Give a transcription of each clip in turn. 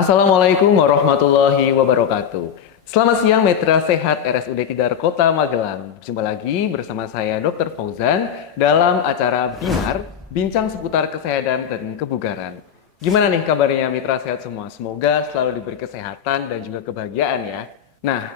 Assalamualaikum warahmatullahi wabarakatuh. Selamat siang Mitra Sehat RSUD Tidar Kota Magelang. Berjumpa lagi bersama saya Dr. Fauzan dalam acara Binar, bincang seputar kesehatan dan kebugaran. Gimana nih kabarnya Mitra Sehat semua? Semoga selalu diberi kesehatan dan juga kebahagiaan ya. Nah,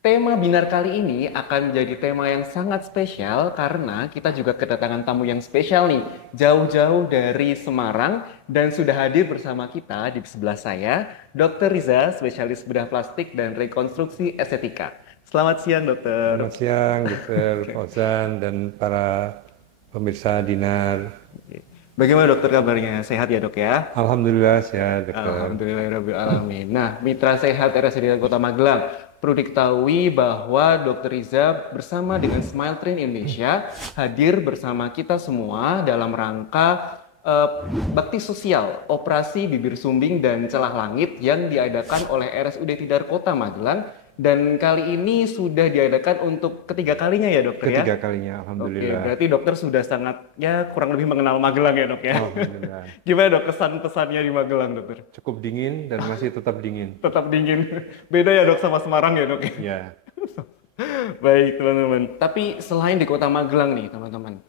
tema Binar kali ini akan menjadi tema yang sangat spesial karena kita juga kedatangan tamu yang spesial nih, jauh-jauh dari Semarang dan sudah hadir bersama kita di sebelah saya, Dr. Riza, spesialis bedah plastik dan rekonstruksi estetika. Selamat siang, Dokter. Selamat siang, Dr. Oke. Fauzan dan para pemirsa Dinar. Bagaimana dokter kabarnya? Sehat ya dok ya? Alhamdulillah sehat, Dokter. Alhamdulillahirrahmanirrahim. Nah, Mitra Sehat RSUD Kota Magelang, perlu diketahui bahwa Dr. Riza bersama dengan Smile Train Indonesia hadir bersama kita semua dalam rangka bakti sosial operasi bibir sumbing dan celah langit yang diadakan oleh RSUD Tidar Kota Magelang dan kali ini sudah diadakan untuk ketiga kalinya ya dokter ya? Ketiga kalinya, Oke, Alhamdulillah. berarti dokter sudah sangat ya kurang lebih mengenal Magelang ya dok ya? Alhamdulillah. Gimana dok kesan-pesannya di Magelang dokter? Cukup dingin dan masih tetap dingin. Tetap dingin. Beda ya dok sama Semarang ya dok? Ya, Baik teman-teman. Tapi selain di kota Magelang nih teman-teman,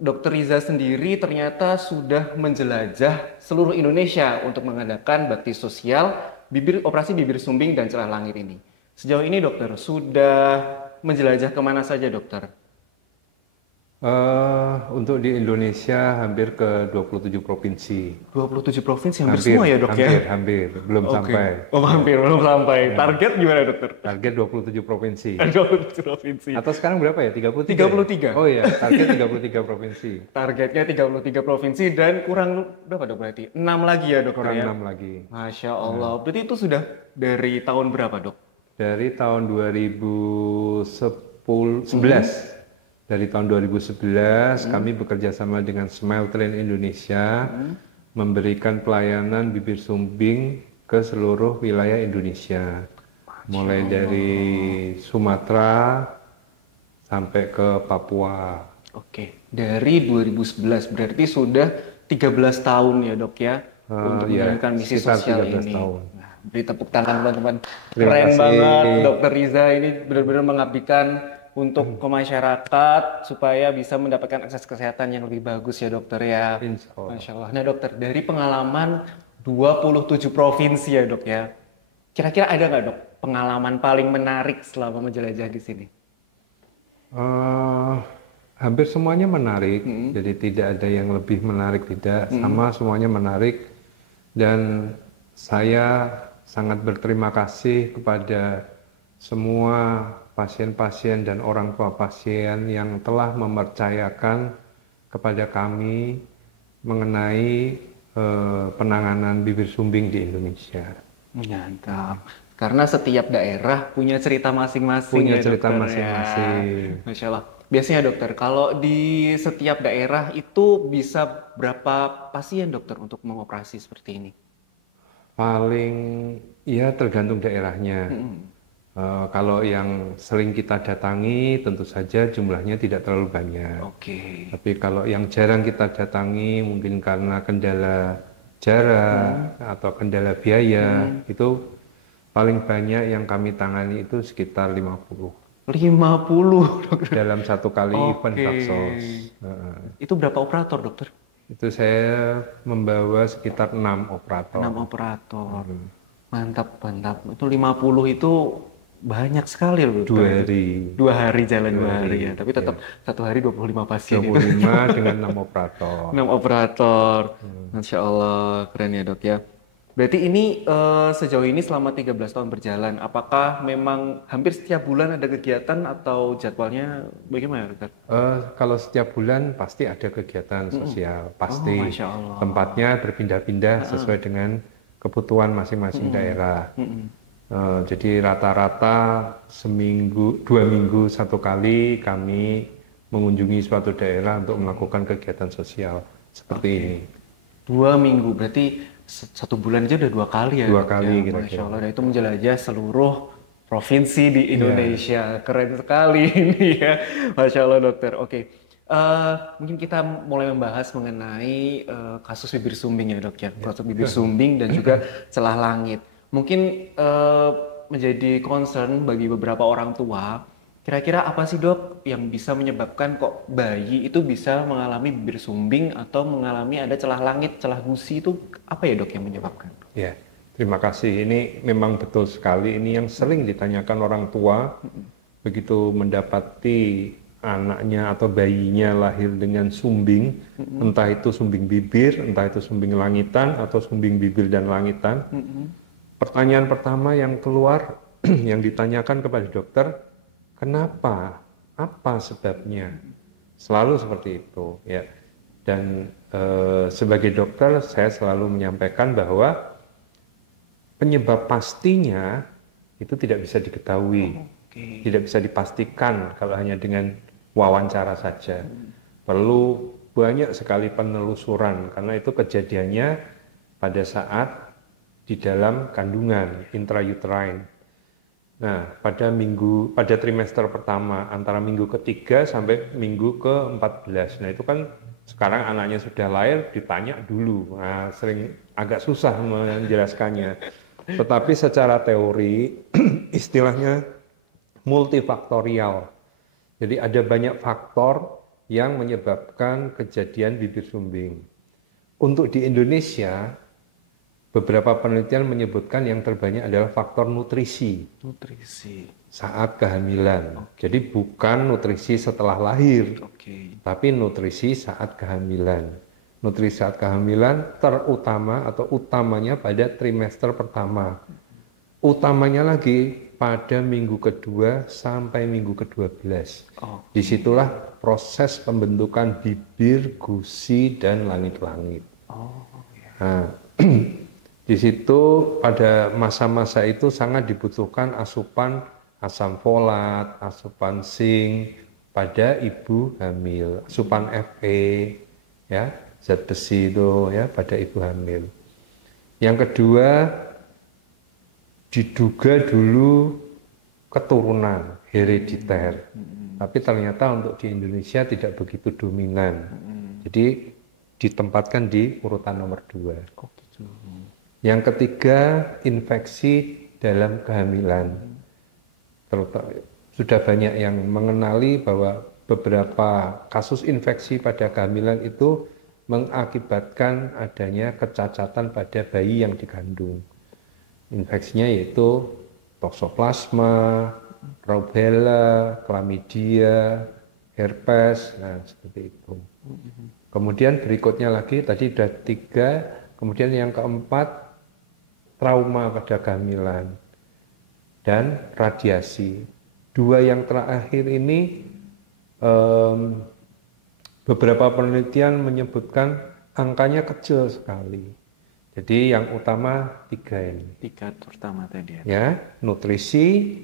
Dokter Riza sendiri ternyata sudah menjelajah seluruh Indonesia untuk mengadakan bakti sosial operasi bibir sumbing dan celah langit ini. Sejauh ini dokter sudah menjelajah kemana saja dokter? untuk di Indonesia hampir ke 27 provinsi. 27 provinsi hampir Hampir, semua ya dok ya? hampir, belum Oke. sampai. Oh hampir belum sampai. Target gimana dokter? Target 27 provinsi. 27 provinsi. Atau sekarang berapa ya? 33? 33. Oh iya, target 33 provinsi. Targetnya 33 provinsi dan kurang berapa dok berarti? 6 lagi ya dokter Kurang ya? 6 lagi. Masya Allah. Berarti itu sudah dari tahun berapa dok? Dari tahun 2011. Dari tahun 2011 kami bekerja sama dengan Smile Train Indonesia memberikan pelayanan bibir sumbing ke seluruh wilayah Indonesia. Mulai dari Sumatera sampai ke Papua. Oke. Dari 2011 berarti sudah 13 tahun ya dok ya? Untuk Ya, menjalankan misi sekitar sosial 13 ini. tahun. Nah, beri tepuk tangan teman-teman. Terima Keren kasih. banget Dokter Riza ini benar-benar mengabdikan untuk ke masyarakat supaya bisa mendapatkan akses kesehatan yang lebih bagus ya dokter ya. Insya Allah. Masya Allah. Nah dokter, dari pengalaman 27 provinsi ya dok ya, kira-kira ada nggak dok pengalaman paling menarik selama menjelajah di sini? Eh, hampir semuanya menarik, jadi tidak ada yang lebih menarik, tidak, sama semuanya menarik. Dan saya sangat berterima kasih kepada semua pasien-pasien dan orang tua pasien yang telah mempercayakan kepada kami mengenai penanganan bibir sumbing di Indonesia. Mantap. Karena setiap daerah punya cerita masing-masing Punya ya cerita dokter ya. masing-masing. Masya Allah. Biasanya dokter, kalau di setiap daerah itu bisa berapa pasien dokter untuk mengoperasi seperti ini? Paling ya tergantung daerahnya. Kalau yang sering kita datangi tentu saja jumlahnya tidak terlalu banyak. Oke. Tapi kalau yang jarang kita datangi mungkin karena kendala jarak atau kendala biaya itu paling banyak yang kami tangani itu sekitar 50 50 dokter. dalam satu kali event Oke. Baksos. Itu berapa operator dokter? Itu saya membawa sekitar 6 operator. 6 operator. Mantap, mantap. Itu 50 itu banyak sekali loh. 2 hari. 2 hari jalan 2 hari ya. Tapi tetap satu hari 25 pasien itu. 25 dengan 6 operator. 6 operator. Masya Allah, keren ya dok ya. Berarti ini sejauh ini selama 13 tahun berjalan, apakah memang hampir setiap bulan ada kegiatan atau jadwalnya bagaimana dokter? Kalau setiap bulan pasti ada kegiatan sosial, pasti. Oh, Masya Allah. Tempatnya berpindah-pindah sesuai dengan kebutuhan masing-masing daerah. Jadi rata-rata seminggu, 2 minggu satu kali kami mengunjungi suatu daerah untuk melakukan kegiatan sosial seperti ini. 2 minggu, berarti satu bulan aja udah 2 kali ya? 2 kali ya, kira-kira. Masya Allah, dan itu menjelajah seluruh provinsi di Indonesia. Keren sekali ini ya, Masya Allah dokter. Oke, Mungkin kita mulai membahas mengenai kasus bibir sumbing ya dok ya, kasus bibir sumbing dan juga celah langit. Mungkin menjadi concern bagi beberapa orang tua. Kira-kira apa sih dok yang bisa menyebabkan kok bayi itu bisa mengalami bibir sumbing atau mengalami ada celah langit, celah gusi itu apa ya dok yang menyebabkan? Ya, terima kasih. Ini memang betul sekali. Ini yang sering ditanyakan orang tua begitu mendapati anaknya atau bayinya lahir dengan sumbing, entah itu sumbing bibir, entah itu sumbing langitan atau sumbing bibir dan langitan. Pertanyaan pertama yang keluar yang ditanyakan kepada dokter, kenapa? Apa sebabnya? Selalu seperti itu, ya. Dan sebagai dokter saya selalu menyampaikan bahwa penyebab pastinya itu tidak bisa diketahui, tidak bisa dipastikan kalau hanya dengan wawancara saja. Perlu banyak sekali penelusuran karena itu kejadiannya pada saat di dalam kandungan intrauterine. Nah, pada trimester pertama antara minggu ketiga sampai minggu ke-14. Nah, itu kan sekarang anaknya sudah lahir ditanya dulu. Nah, sering agak susah menjelaskannya. Tetapi secara teori istilahnya multifaktorial. Jadi ada banyak faktor yang menyebabkan kejadian bibir sumbing. Untuk di Indonesia, beberapa penelitian menyebutkan yang terbanyak adalah faktor nutrisi. Nutrisi. Saat kehamilan. Jadi bukan nutrisi setelah lahir, tapi nutrisi saat kehamilan. Nutrisi saat kehamilan terutama atau utamanya pada trimester pertama. Utamanya lagi pada minggu kedua sampai minggu ke-12. Disitulah proses pembentukan bibir, gusi, dan langit-langit. Nah, di situ pada masa-masa itu sangat dibutuhkan asupan asam folat, asupan zinc pada ibu hamil, asupan Fe, ya, zat besi itu ya pada ibu hamil. Yang kedua, diduga dulu keturunan herediter, tapi ternyata untuk di Indonesia tidak begitu dominan. Jadi ditempatkan di urutan nomor 2. Yang ketiga, infeksi dalam kehamilan. Sudah banyak yang mengenali bahwa beberapa kasus infeksi pada kehamilan itu mengakibatkan adanya kecacatan pada bayi yang dikandung. Infeksinya yaitu toxoplasma, rubella, chlamydia, herpes, nah seperti itu. Kemudian berikutnya lagi, tadi sudah 3, kemudian yang keempat, trauma pada kehamilan dan radiasi. 2 yang terakhir ini beberapa penelitian menyebutkan angkanya kecil sekali. Jadi yang utama 3 ini. 3 pertama tadi ya. Nutrisi,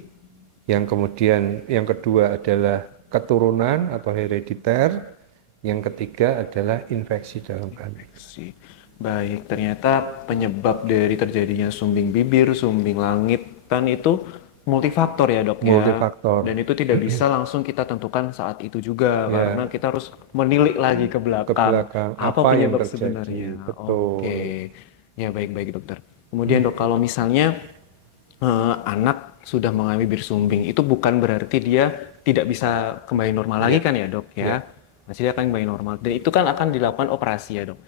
yang kemudian yang kedua adalah keturunan atau herediter, yang ketiga adalah infeksi dalam kehamilan. Baik, ternyata penyebab dari terjadinya sumbing bibir, sumbing langitan itu multifaktor ya dok ya. Multifaktor. Dan itu tidak bisa langsung kita tentukan saat itu juga karena kita harus menilik lagi ke belakang. Apa penyebab sebenarnya? Betul. Oke. Ya baik-baik dokter. Kemudian dok, kalau misalnya anak sudah mengalami bibir sumbing, itu bukan berarti dia tidak bisa kembali normal lagi kan ya dok ya? Masih dia akan kembali normal. Dan itu kan akan dilakukan operasi ya dok.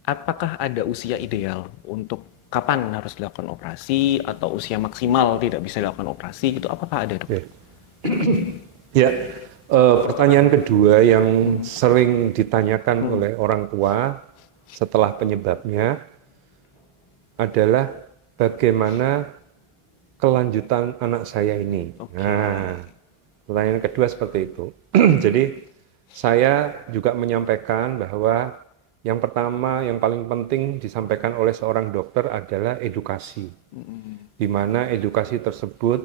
Apakah ada usia ideal untuk kapan harus dilakukan operasi atau usia maksimal tidak bisa dilakukan operasi gitu? Apakah ada dok? Ya, pertanyaan kedua yang sering ditanyakan oleh orang tua setelah penyebabnya adalah bagaimana kelanjutan anak saya ini. Nah, pertanyaan kedua seperti itu. Jadi saya juga menyampaikan bahwa yang pertama, yang paling penting disampaikan oleh seorang dokter adalah edukasi, di mana edukasi tersebut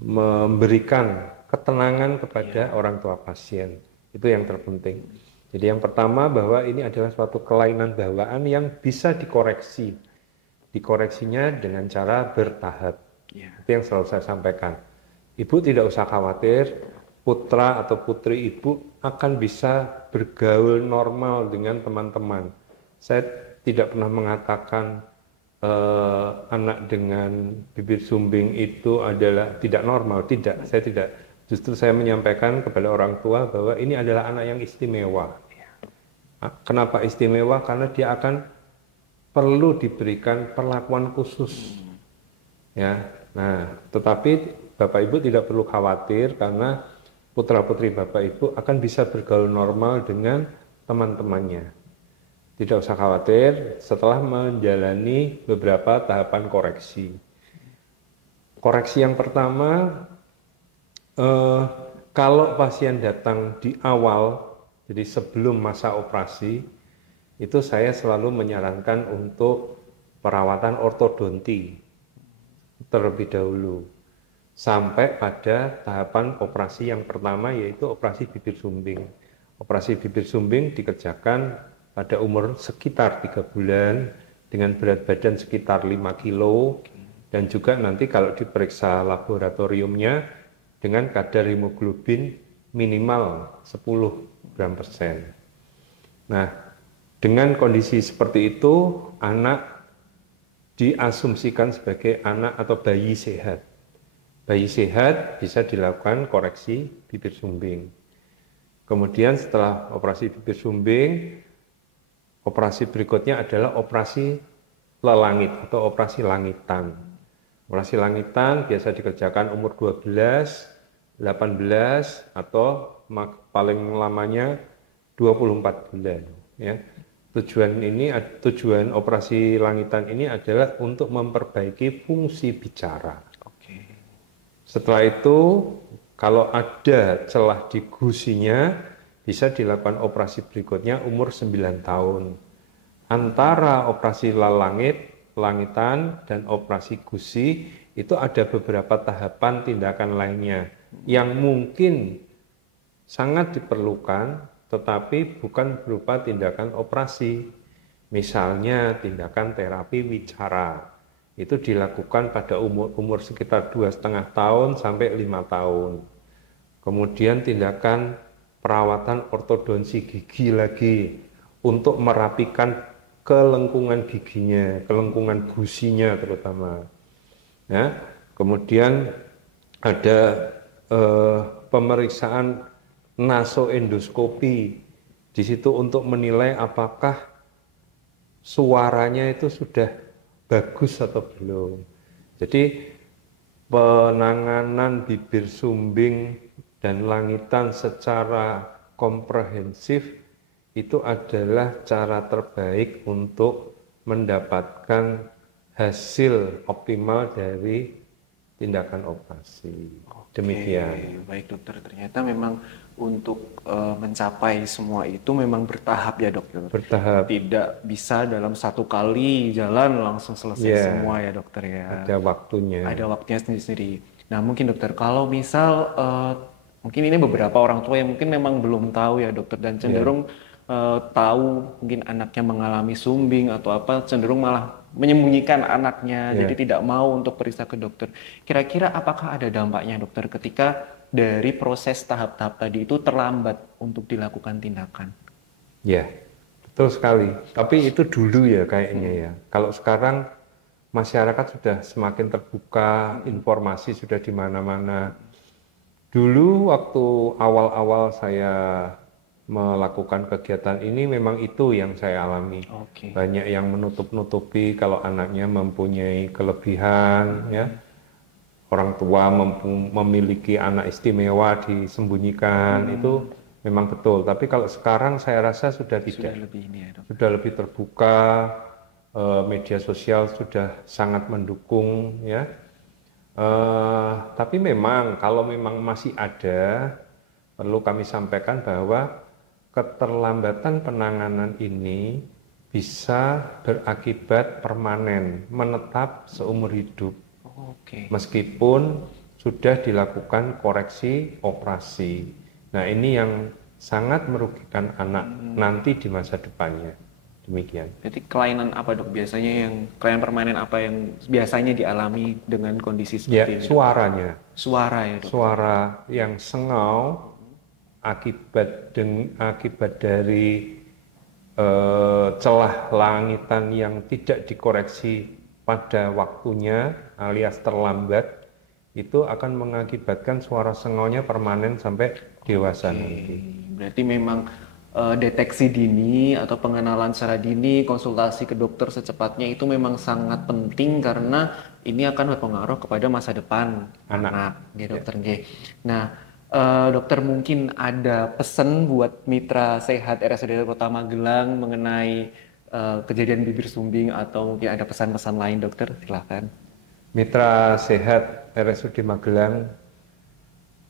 memberikan ketenangan kepada orang tua pasien. Itu yang terpenting. Jadi yang pertama bahwa ini adalah suatu kelainan bawaan yang bisa dikoreksi. Dikoreksinya dengan cara bertahap. Itu yang selalu saya sampaikan. Ibu tidak usah khawatir, putra atau putri ibu akan bisa bergaul normal dengan teman-teman. Saya tidak pernah mengatakan anak dengan bibir sumbing itu adalah tidak normal, tidak. Saya tidak. Justru saya menyampaikan kepada orang tua bahwa ini adalah anak yang istimewa. Kenapa istimewa? Karena dia akan perlu diberikan perlakuan khusus. Ya. Nah, tetapi Bapak Ibu tidak perlu khawatir karena putra-putri Bapak Ibu akan bisa bergaul normal dengan teman-temannya. Tidak usah khawatir setelah menjalani beberapa tahapan koreksi. Koreksi yang pertama, kalau pasien datang di awal, jadi sebelum masa operasi, itu saya selalu menyarankan untuk perawatan ortodonti terlebih dahulu. Sampai pada tahapan operasi yang pertama, yaitu operasi bibir sumbing. Operasi bibir sumbing dikerjakan pada umur sekitar 3 bulan dengan berat badan sekitar 5 kilo dan juga nanti kalau diperiksa laboratoriumnya dengan kadar hemoglobin minimal 10 gram persen. Nah, dengan kondisi seperti itu anak diasumsikan sebagai anak atau bayi sehat. Bayi sehat bisa dilakukan koreksi bibir sumbing. Kemudian setelah operasi bibir sumbing, operasi berikutnya adalah operasi lelangit atau operasi langitan. Operasi langitan biasa dikerjakan umur 12, 18 atau paling lamanya 24 bulan. Ya. Tujuan operasi langitan ini adalah untuk memperbaiki fungsi bicara. Setelah itu, kalau ada celah di gusinya, bisa dilakukan operasi berikutnya umur 9 tahun. Antara operasi langitan dan operasi gusi itu ada beberapa tahapan tindakan lainnya yang mungkin sangat diperlukan tetapi bukan berupa tindakan operasi. Misalnya tindakan terapi wicara. Itu dilakukan pada umur sekitar 2,5 tahun sampai 5 tahun. Kemudian tindakan perawatan ortodonsi gigi lagi untuk merapikan kelengkungan giginya, kelengkungan gusinya terutama. Ya, kemudian ada pemeriksaan nasoendoskopi di situ untuk menilai apakah suaranya itu sudah bagus atau belum. Jadi penanganan bibir sumbing dan langitan secara komprehensif itu adalah cara terbaik untuk mendapatkan hasil optimal dari tindakan operasi. Demikian. Baik dokter, ternyata memang untuk mencapai semua itu memang bertahap ya dokter. Bertahap. Tidak bisa dalam satu kali jalan langsung selesai semua ya dokter ya. Ada waktunya. Ada waktunya sendiri-sendiri. Nah mungkin dokter, kalau misal mungkin ini beberapa orang tua yang mungkin memang belum tahu ya dokter dan cenderung tahu mungkin anaknya mengalami sumbing atau apa, cenderung malah menyembunyikan anaknya, jadi tidak mau untuk periksa ke dokter. Kira-kira apakah ada dampaknya dokter ketika dari proses tahap-tahap tadi itu terlambat untuk dilakukan tindakan? Ya, betul sekali. Tapi itu dulu ya kayaknya ya. Kalau sekarang masyarakat sudah semakin terbuka, informasi sudah di mana-mana. Dulu waktu awal-awal saya melakukan kegiatan ini memang itu yang saya alami. Banyak yang menutup-nutupi kalau anaknya mempunyai kelebihan, ya. Orang tua memiliki anak istimewa disembunyikan, itu memang betul. Tapi kalau sekarang saya rasa sudah tidak. Sudah lebih terbuka, media sosial sudah sangat mendukung, ya. Tapi memang kalau memang masih ada, perlu kami sampaikan bahwa keterlambatan penanganan ini bisa berakibat permanen, menetap seumur hidup. Meskipun sudah dilakukan koreksi operasi. Nah, ini yang sangat merugikan anak nanti di masa depannya. Demikian. Jadi kelainan apa dok biasanya kelainan permanen apa yang biasanya dialami dengan kondisi Ya, seperti ini? suaranya. Suara ya dok. Suara yang sengau akibat dari celah langitan yang tidak dikoreksi pada waktunya alias terlambat, itu akan mengakibatkan suara sengaunya permanen sampai dewasa nanti. Berarti memang deteksi dini atau pengenalan secara dini, konsultasi ke dokter secepatnya itu memang sangat penting karena ini akan berpengaruh kepada masa depan anak, ya dokter. Nah, dokter mungkin ada pesan buat mitra sehat RSUD Kota Magelang mengenai kejadian bibir sumbing atau mungkin ada pesan-pesan lain dokter, silakan. Mitra sehat RSUD Magelang,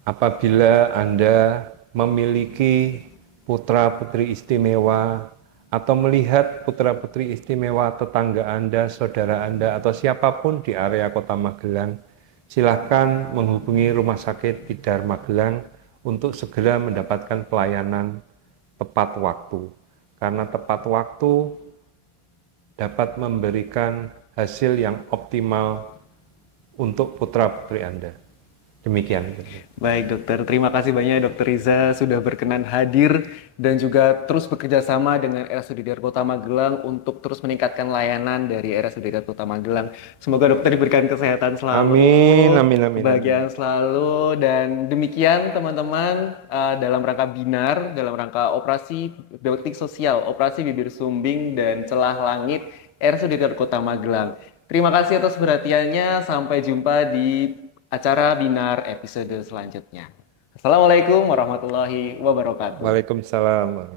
apabila Anda memiliki putra-putri istimewa atau melihat putra-putri istimewa tetangga Anda, saudara Anda, atau siapapun di area Kota Magelang, silakan menghubungi Rumah Sakit Bidar Magelang untuk segera mendapatkan pelayanan tepat waktu. Karena tepat waktu dapat memberikan hasil yang optimal untuk putra-putri Anda. Demikian. Baik dokter, terima kasih banyak dokter Riza sudah berkenan hadir dan juga terus bekerja sama dengan RSUD Kota Magelang untuk terus meningkatkan layanan dari RSUD Kota Magelang. Semoga dokter diberikan kesehatan selalu, amin. kebahagiaan selalu, dan demikian teman-teman dalam rangka binar, dalam rangka operasi bakti sosial, operasi bibir sumbing dan celah langit RSUD Kota Magelang. Terima kasih atas perhatiannya, sampai jumpa di acara binar episode selanjutnya. Assalamualaikum warahmatullahi wabarakatuh. Waalaikumsalam.